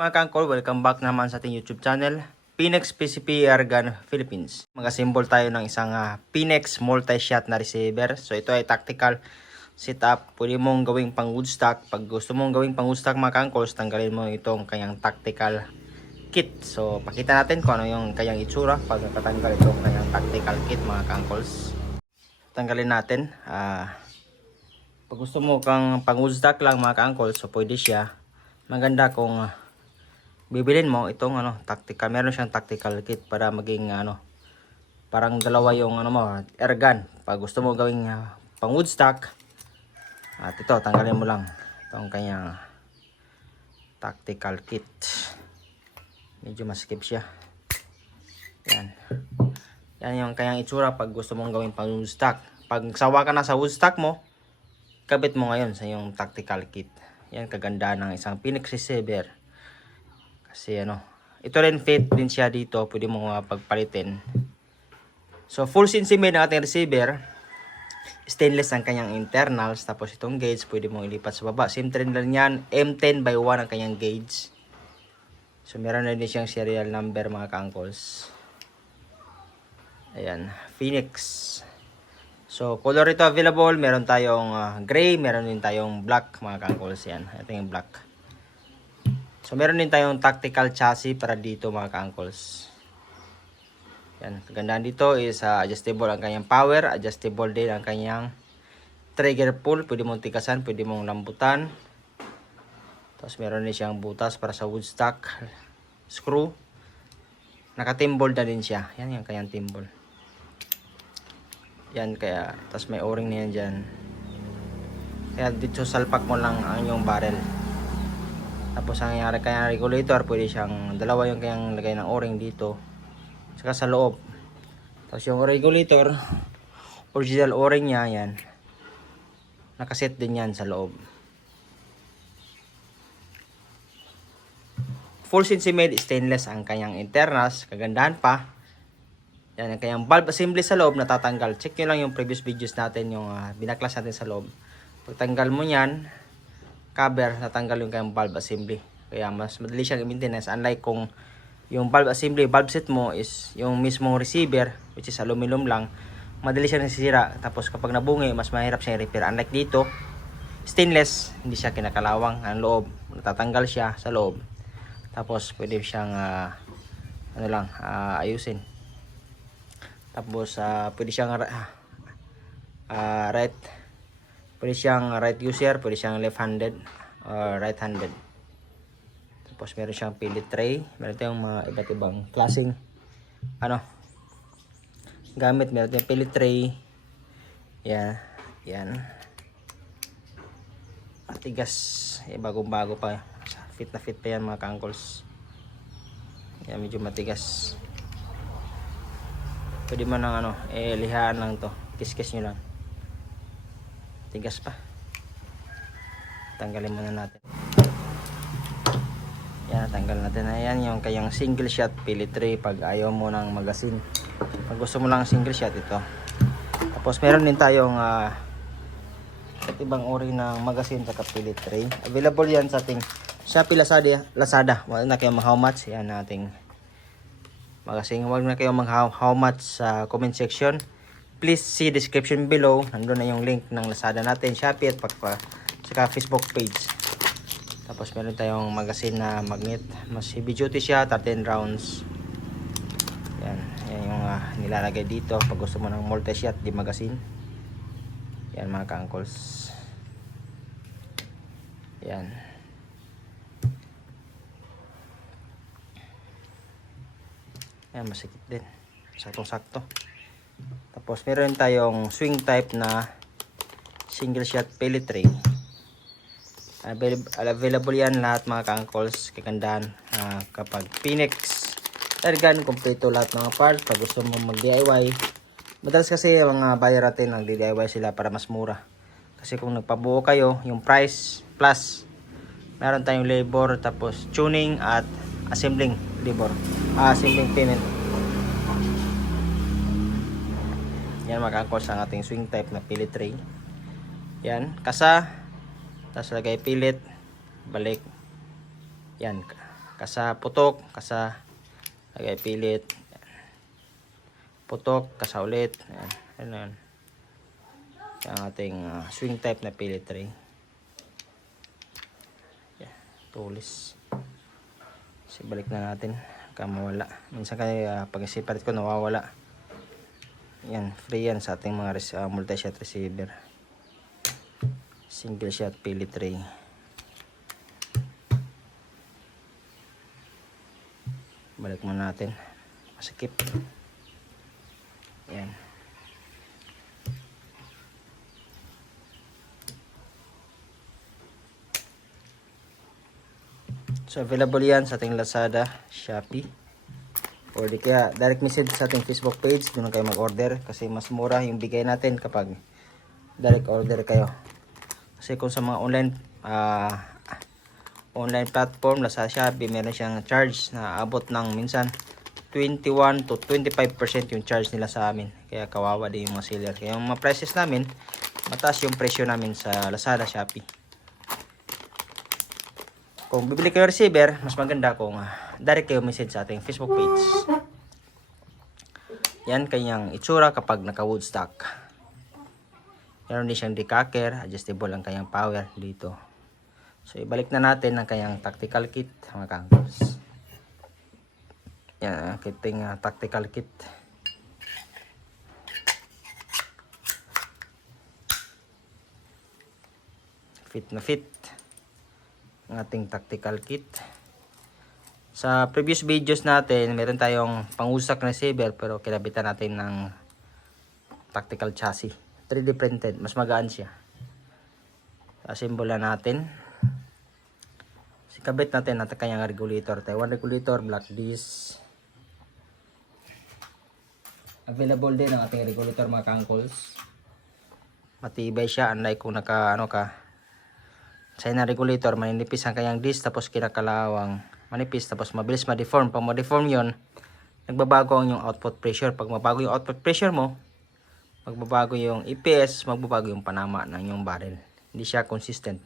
Mga kangkol, welcome back naman sa ating YouTube channel, Pinex PCP Airgun Philippines. Mag-assemble tayo ng isang Pinex multi-shot na receiver. So ito ay tactical setup. Pwede mong gawing pang woodstock. Pag gusto mong gawing pang woodstock mga kangkols, tanggalin mo itong kanyang tactical kit. So pakita natin kung ano yung kanyang itsura pag natanggal itong kanyang tactical kit mga kangkols. Tanggalin natin. Pag gusto mo kang pang woodstock lang mga kangkols, so pwede siya. Maganda kung bibilin mo itong tactical, meron siyang tactical kit para maging parang dalawa yung mo, airgun. Pag gusto mo gawing pang woodstock, at ito tanggalin mo lang itong kanyang tactical kit. Medyo maskip siya. Yan yung kanyang itsura pag gusto mong gawing pang woodstock. Pag sawa ka na sa woodstock mo, kabit mo ngayon sa yung tactical kit. Yan kaganda ng isang Pinex receiver. Kasi ito rin fit din siya dito, pwede mo pagpalitin. So full CNC made ng ating receiver. Stainless ang kanyang internals, tapos itong gauge pwede mo ilipat sa baba. Same trend lang yan, M10/1 ang kanyang gauge. So meron na din siyang serial number mga kangkols. Ayan, Pinex. So color ito available, meron tayong gray, meron din tayong black mga kangkols. Yan, ito yung black. So meron din tayong tactical chassis para dito mga ka-uncles. Yan, kagandahan dito is adjustable ang kanyang power, adjustable din ang kanyang trigger pull, pwede mong tikasan, pwede mong lambutan. Tapos meron din siyang butas para sa woodstock screw. Naka-timbol na din siya. Yan yung kanyang timbol. Yan kaya, tapos may o-ring na yan dyan. Kaya dito salpak mo lang ang yung barrel. Tapos ang kanyang regulator, pwede siyang dalawa yung kanyang lagay ng o-ring dito, saka sa loob. Tapos yung regulator, original o-ring niya, yan, nakaset din yan sa loob. Full CNC made stainless ang kanyang internals. Kagandahan pa, yan ang kanyang valve assembly sa loob natatanggal. Check nyo lang yung previous videos natin, yung binaklas natin sa loob. Pagtanggal mo yan cover, natanggal yung kayong valve assembly. Kaya mas madali siyang i-maintenance. Unlike kung yung valve assembly, valve set mo is yung mismong receiver, which is aluminum lang, madali siyang nasisira. Tapos kapag nabungi, mas mahirap siyang i-repair. Unlike dito, stainless, hindi siya kinakalawang. Ang loob, natatanggal siya sa loob. Tapos pwede siyang ayusin. Tapos pwede siyang pwede siyang right user, pwede siyang left-handed or right-handed. Tapos meron siyang pellet tray. Meron tayong mga iba't ibang klaseng gamit. Meron tayong pellet tray. Yan. Matigas. Bagong-bago pa. Fit na fit pa yan mga kangkols. Yan, medyo matigas. Pwede mo nang lihaan lang to. Kiss-kiss nyo lang. Tigas pa. Tanggalin muna natin. Yan, tanggal natin. Ayan yung kayang single shot pellet tray pag ayaw mo ng magasin. Pag gusto mo lang single shot, ito. Tapos meron din tayong ibang uri ng magasin sa pellet tray. Available yan sa ating Shopee, Lazada. Wala na kayong how much. Yan nating magasin. Huwag na kayong how much sa comment section. Please see description below. Nandun na yung link ng Lazada natin, Shopee at saka Facebook page. Tapos meron tayong magazine na magnet. Mas heavy duty siya, 13 rounds. Yan yung nilalagay dito pag gusto mo ng multi-shot di magazine. Yan mga ka-uncles. Yan. Yan, masikip din. Saktong-sakto. Tapos meron tayong swing type na single shot pellet tray. Available yan lahat mga ka-uncles. Kagandahan kapag Pinex airgun, kompleto lahat ng mga parts. Pag gusto mo mag-DIY, madalas kasi mga buyer natin nag-DIY sila para mas mura. Kasi kung nagpabuo kayo, yung price plus meron tayong labor, tapos tuning at assembling labor, assembling payment. Yan mga ka-uncles ang ating swing type na pellet tray. Yan, kasa, tapos lagay pellet, balik. Yan, Kasa putok, kasa lagay pilit. Putok, kasa ulit. Ayan. Ayan. Ang ating swing type na pilit ring. Yeah, tulis. So, balik na natin. Baka mawala. Minsan kaya pag separate ko nawawala. Yan, free yan sa ating mga multi-shot receiver. Single shot pilit ring. Balik muna natin. Masikip. Yan. So available yan sa ating Lazada, Shopee. Or di kaya direct message sa ating Facebook page. Doon kayo mag-order. Kasi mas mura yung bigay natin kapag direct order kayo. Kasi kung sa mga online platform, Lazada, Shopee, meron siyang charge na abot ng minsan 21 to 25% yung charge nila sa amin. Kaya kawawa din yung mga seller. Kaya yung mga prices namin, mataas yung presyo namin sa Lazada, Shopee. Kung bibili kayo receiver, mas maganda kung direct kayo message sa ating Facebook page. Yan kanyang itsura kapag naka wood stock. Meron din siyang decacker, adjustable ang kanyang power dito. So ibalik na natin ang kanyang tactical kit, mga kangkos. Yan, kiting tactical kit. Fit na fit ang ating tactical kit. Sa previous videos natin, meron tayong pang-usak na receiver pero kinabitan natin ng tactical chassis. 3D printed, mas magaan siya. Assemble natin. Sikabit natin ang kanyang regulator. Taiwan regulator, black disc. Available din ang ating regulator, mga kangkols. Matibay siya, unlike kung naka China regulator, maninipis ang kanyang disc tapos kinakalawang manipis tapos mabilis ma-deform. Pag ma-deform yun, nagbabago ang yung output pressure. Pag mabago yung output pressure mo, magbabago yung EPS, magbabago yung panama ng yung barrel. Hindi siya consistent.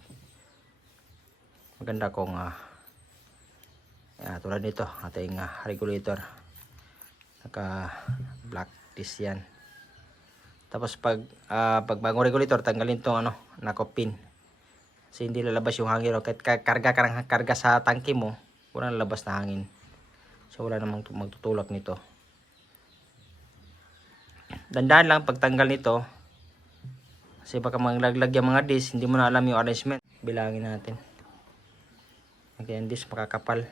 Maganda kung tulad nito, ating regulator. Naka black disc yan. Tapos pag bagong regulator, tanggalin tong nakopin. Kasi hindi lalabas yung hangin. Kahit karga sa tangke mo, walang lalabas na hangin. So wala namang magtutulak nito. Dandahan lang pagtanggal nito. Kasi baka maglaglag yung mga disc, hindi mo na alam yung arrangement. Bilangin natin. Okay, yung disc makakapal.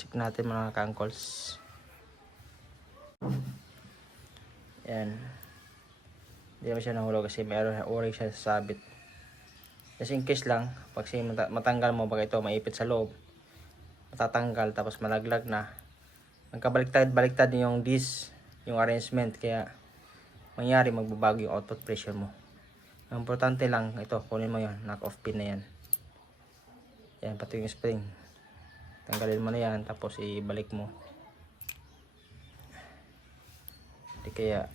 Check natin mga kangkols. Yan. Hindi naman siya nahulog kasi mayroon o-ring siya sa sabit. Just in case lang, pag matanggal mo, baka ito maipit sa loob, matatanggal tapos malaglag na, magkabaliktad yung disc, yung arrangement, kaya mangyari magbabago yung output pressure mo. Ang importante lang, ito, kunin mo yun, knock off pin na yan. Yan, pati yung spring. Tanggalin mo na yan, tapos ibalik mo. Di kaya,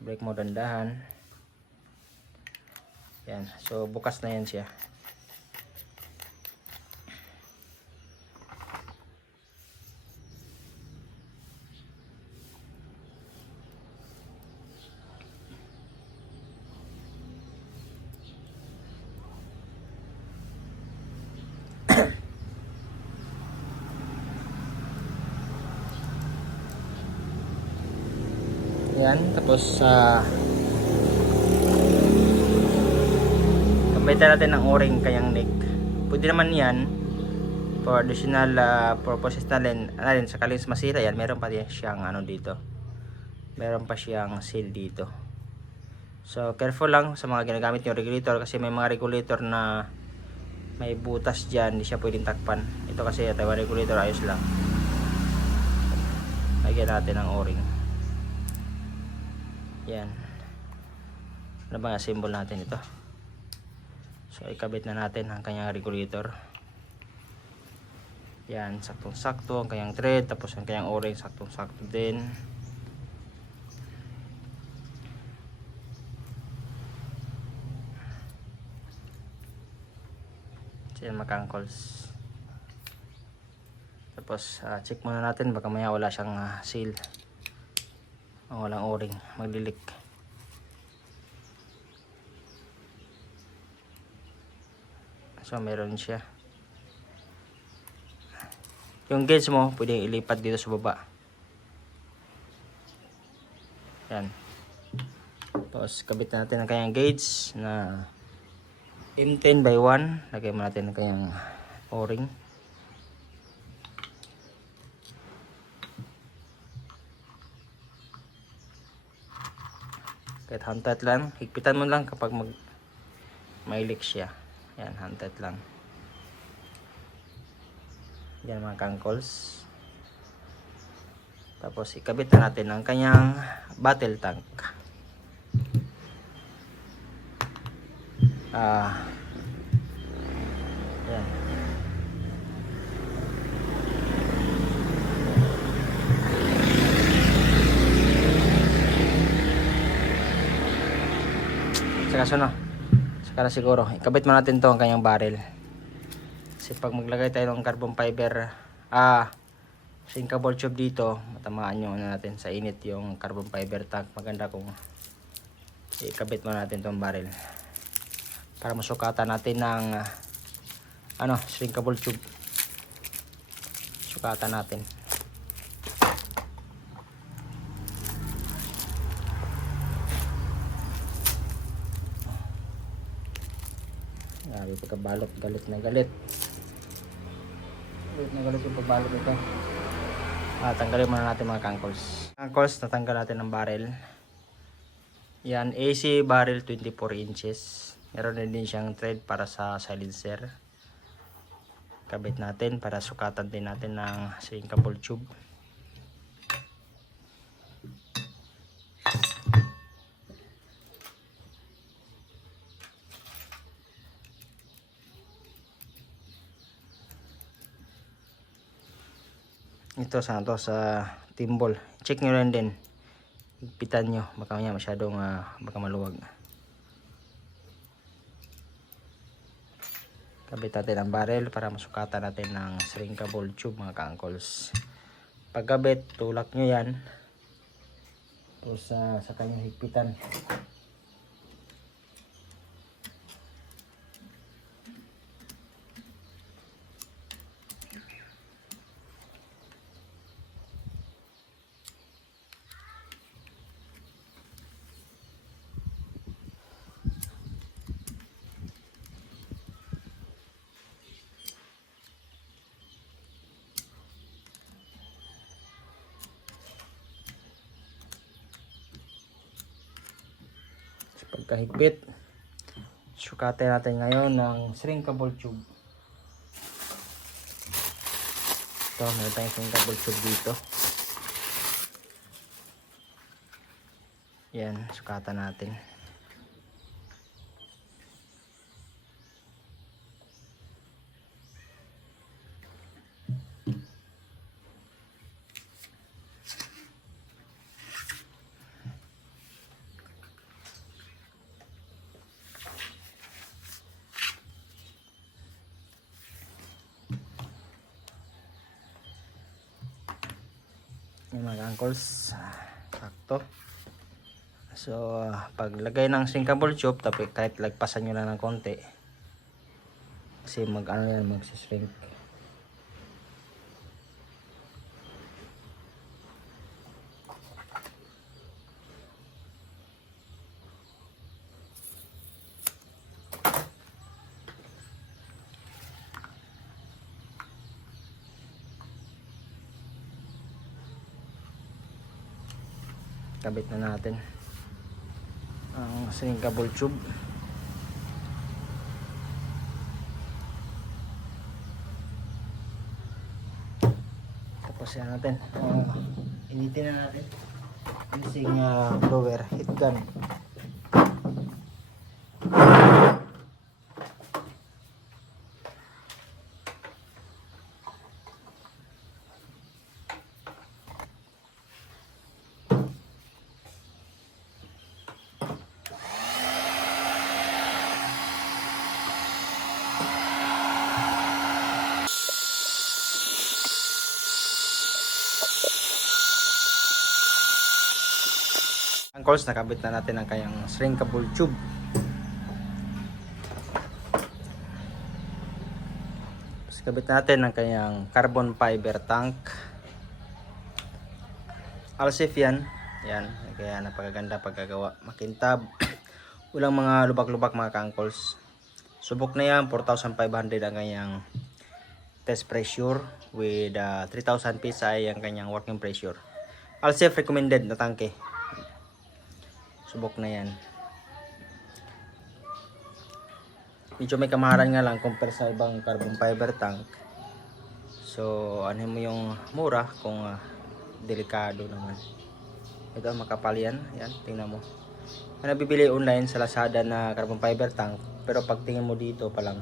break mo dandahan. Yan, so bukas na yan siya. Yan, tapos kabitan natin ng o-ring kayang neck. Pwede naman yan for additional purposes na rin sakaling masira yan. Meron pa siyang dito. Meron pa siyang seal dito. So careful lang sa mga ginagamit yung regulator kasi may mga regulator na may butas dyan, hindi siya pwedeng takpan. Ito kasi Taiwan regulator, ayos lang. Lagyan natin ang o-ring. Yan. Ano ba ang symbol natin ito? So ikabit na natin ang kanyang regulator. Yan, saktong-sakto ang kanyang thread, tapos ang kanyang o-ring saktong-sakto din. Yan mga kangkols. Tapos check muna natin, baka maya wala siyang seal o walang o-ring, maglilik. So meron siya. Yung gauge mo pwedeng ilipat dito sa baba. Yan. Tapos kabit natin ang kanyang gauge na M10/1. Lagay mo natin ang kanyang o-ring. Kahit hand-tight lang, higpitan mo lang kapag may leak siya. Yan, hand-tight lang. Yan mga kangkols. Tapos ikabit na natin ang kanyang battle tank. Yan. Saka na siguro ikabit mo natin to ang kanyang barrel. Kasi pag maglagay tayo ng carbon fiber sinkable tube dito, matamaan yung natin sa init yung carbon fiber tank. Maganda kung ikabit mo natin tong barrel para masukatan natin ng shrinkable tube. Sukatan natin. Grabe pagkabalot, galit na galit. Galit na galit yung pagbalot ito. Tanggalin muna natin mga kangkols. Kangkols, natanggal natin ang barrel. Yan, AC barrel 24 inches. Meron din siyang thread para sa silencer. Kabit natin para sukatan din natin ng shrinkable tube. Ito sa timbol. Check nyo rin din. Higpitan nyo. Baka masyadong baka maluwag. Kabit natin ang barrel para masukatan natin ng shrinkable tube mga kangkols. Pagkabit, tulak nyo yan. Tapos sa kanyang higpitan. Pagkahigpit, sukatin natin ngayon ng shrinkable tube. Ito, meron tayong shrinkable tube dito. Yan, sukatan natin. Yung mga kangkols, sakto. So paglagay ng shrinkable tube, tapos kahit lagpasan nyo lang ng konti kasi magsishrink. Kabit na natin ang shrinkable tube. Tapos yan natin, initin na natin using blower heat gun. Uncles, nakabit na natin ang kanyang shrinkable tube. Tapos kabit natin ang kanyang carbon fiber tank. Alsif yan. Yan, kaya napakaganda pagkagawa. Makintab. Walang mga lubak-lubak mga ka-uncles. Subok na yan, 4,500 ang kanyang test pressure with 3,000 psi ang kanyang working pressure. Alsif recommended na tangke. Subok na yan. Medyo may kamahalan nga lang compare sa ibang carbon fiber tank. So ano mo yung mura kung delikado naman. Ito makapal yan. Yan, tingnan mo. May nabibili online sa Lazada na carbon fiber tank. Pero pag tingin mo dito pa lang,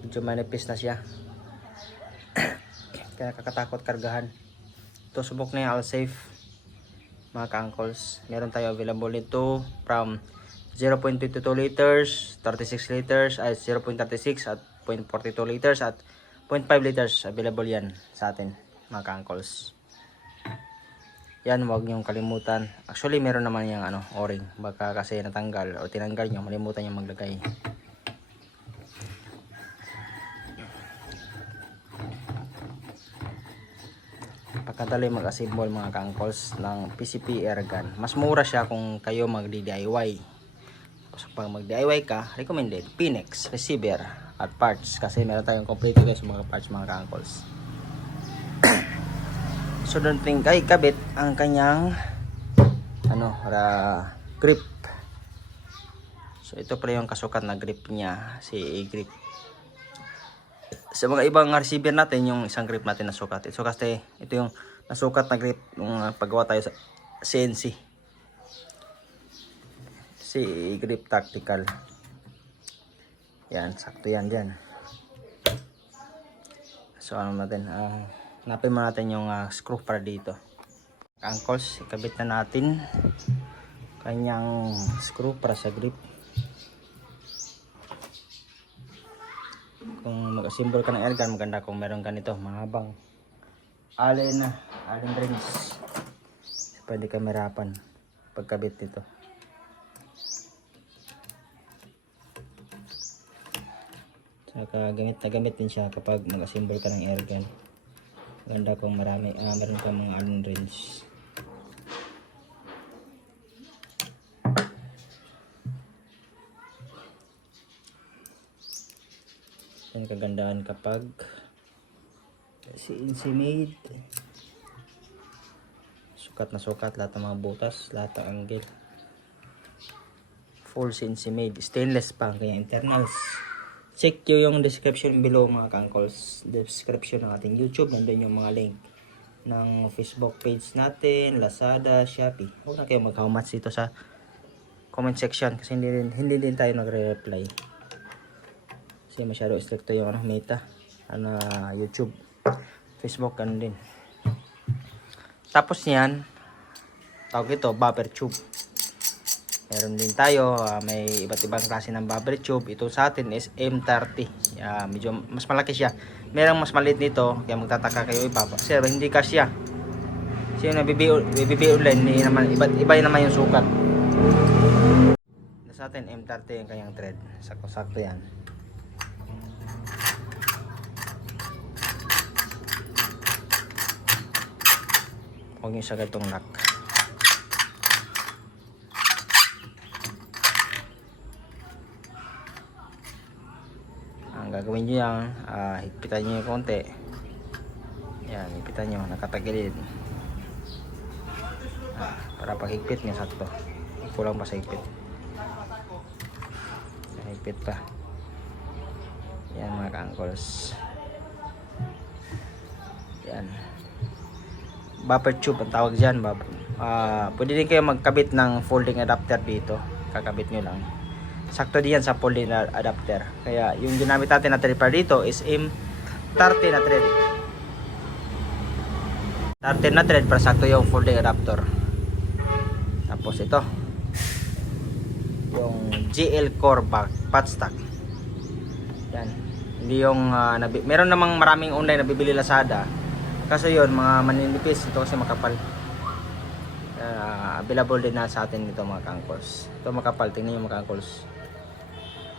medyo manipis na siya. Kaya kakatakot kargahan. Ito subok na yung Alsafe mga ka-uncles. Meron tayo available nito from 0.22 liters, 36 liters, ay 0.36 at 0.42 liters at 0.5 liters. Available yan sa atin mga ka-uncles. Yan, huwag niyong kalimutan. Actually meron naman yung o-ring. Baka kasi natanggal o tinanggal nyo, malimutan nyo maglagay. Pagkadali mag-assemble mga ka-uncles ng PCP airgun. Mas mura siya kung kayo mag-DIY. So, pag mag-DIY ka, recommended Pinex, receiver at parts. Kasi meron tayong complete guys mga parts mga ka-uncles. So don't think ay kabit ang kanyang grip. So ito pala yung kasukat na grip niya, CA grip. Sa mga ibang receiver natin, yung isang grip natin nasukat. So kasi ito yung nasukat na grip nung paggawa tayo sa CNC. CA grip tactical. Yan, sakto yan dyan. So ano natin, hanapin mo natin yung screw para dito. Uncles, ikabit na natin kanyang screw para sa grip. Kung mag-assemble ka ng airgun, maganda kung meron ganito, mahabang allen rings. Pwede ka mahirapan pagkabit nito. Saka gamit na gamit din siya kapag mag-assemble ka ng airgun. Maganda kung meron kang mga allen rings. Yan kagandahan kapag CNC made. Sukat na sukat lahat ng mga butas, lahat ng angle. Full CNC made. Stainless pa ang kanyang internals. Check yung description below mga ka-uncles. Description ng ating YouTube. Nandun yung mga link ng Facebook page natin, Lazada, Shopee. Huwag na kayo mag-how-much dito sa comment section kasi hindi din tayo nagre-reply. Kasi masyado stricto yung Meta, YouTube, Facebook, din. Tapos niyan, tawag ito, buffer tube. Meron din tayo, may iba't ibang klase ng buffer tube. Ito sa atin is M30. Medyo mas malaki siya. Merong mas maliit nito, kaya magtataka kayo iba. Kasi hindi kasya. Kasi yung nabibi online, iba naman yung sukat. Sa atin, M30 yung kanyang thread. Sakto-sakto yan. Huwag nyo siya gatong lock. Ang gagawin nyo yan, higpitan nyo yung konti. Yan, higpitan nyo, nakatagilid. Para pag higpit nyo, sakto. Kulang pa sa higpit. Higpit pa. Yan mga ka-uncles. Yan. Buffer tube ang tawag dyan. Pwede din kayo magkabit ng folding adapter dito. Kakabit nyo lang. Sakto diyan sa folding adapter. Kaya yung ginamit natin na thread para dito is M30 na thread. 30 na thread para sakto yung folding adapter. Tapos ito. Yung GL Core Patstock. Yan. Hindi yung meron namang maraming online na bibili Lazada. Kaso yun, mga maninipis, ito kasi makapal. Available din na sa atin ito mga kaangkols. Ito makapal, tingnan nyo mga kaangkols.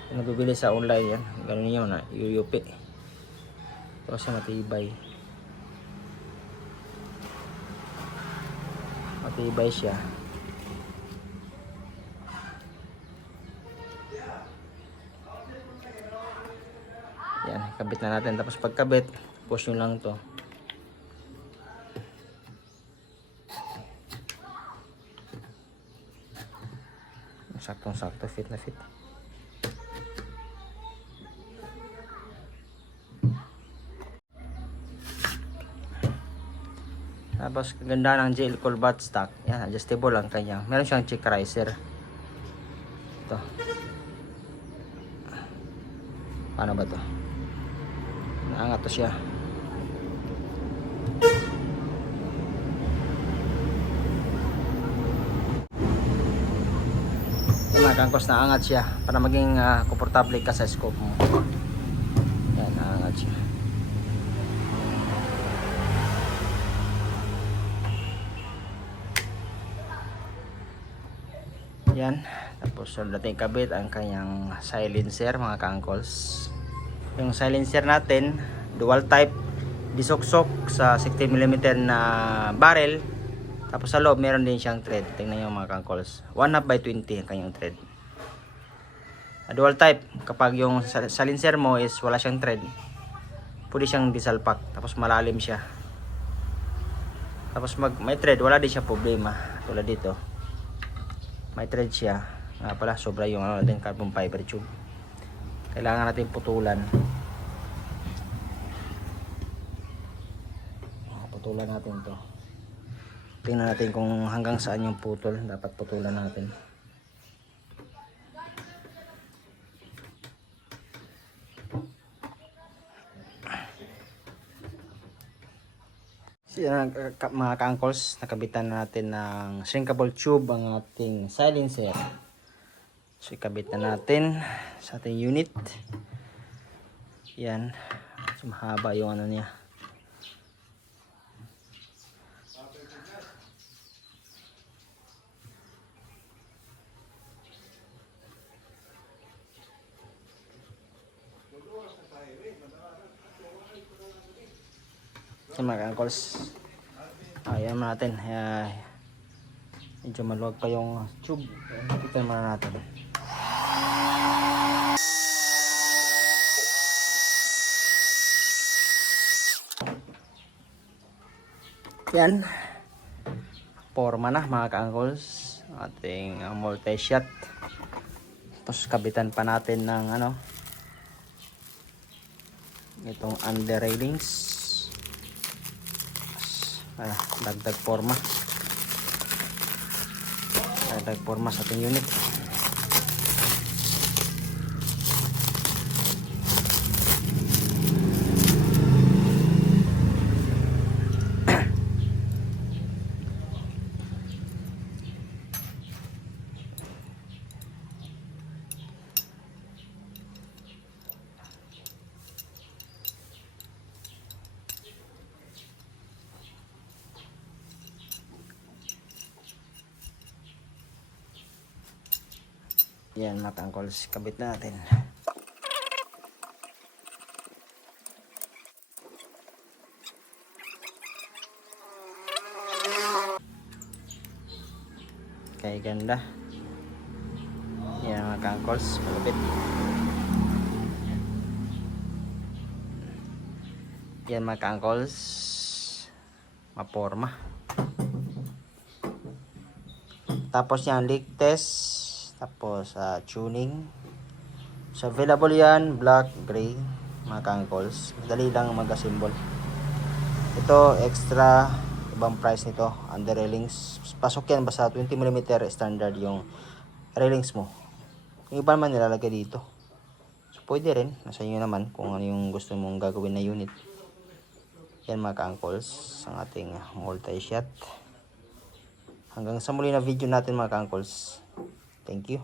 Kung nabibili sa online yan, ganun yun na, yuyupi. Ito kasi matibay. Matibay siya. Yan, kabit na natin. Tapos pagkabit, push nyo lang to. Saktong sakto, fit na fit. Tapos ganda ng JL Colbat stock. Yan, adjustable lang kanya. Meron siyang check riser. Ito. Paano ba to? Naangat to siya. Yung mga kaangkos, naangat siya para maging komportable ka sa scope mo. Yan, naangat siya. Yan. Tapos natin kabit ang kanyang silencer mga kaangkols. Yung silencer natin, dual type, disuksok sa 60mm na barrel. Tapos sa loob meron din siyang thread. Tingnan nyo mga kaangkols, 1/2 by 20 ang kanyang thread. Dual type, kapag yung silencer mo is wala siyang thread, pwede siyang disalpak. Tapos malalim siya. Tapos may thread, wala din siya problema. Tulad dito, may thread siya. Nga pala, sobra yung natin, carbon fiber tube. Kailangan natin putulan. Putulan natin to. Tingnan natin kung hanggang saan yung putol. Dapat putulan natin. Mga ka-angkles, nakabitan natin ng shrinkable tube ang ating silencer. So ikabit na natin sa ating unit. Yan. So mahaba yung ano niya. So mga kaangkols, ayan natin. Medyo maluwag pa yung tube. Ito muna natin. Yan. Forma na mga kaangkols. Ating multi-shot. Tapos kabitan pa natin ng itong under railings. Dagdag forma sa ating unit. Yan mga kaangkols, kabit natin. Kaya ganda. Yan mga kaangkols, malapit. Yan mga kaangkols, maporma. Tapos yan, leak test. Tapos tuning. So available yan, black, gray, mga kaangkols. Madali lang mag-assemble. Ito extra, ibang price nito, under railings. Pasok yan basta 20mm standard yung railings mo. Yung iba naman nilalagay dito. So pwede rin, nasa inyo naman kung ano yung gusto mong gagawin na unit. Yan mga kaangkols, ang ating multi-shot. Hanggang sa muli na video natin mga kaangkols. Thank you.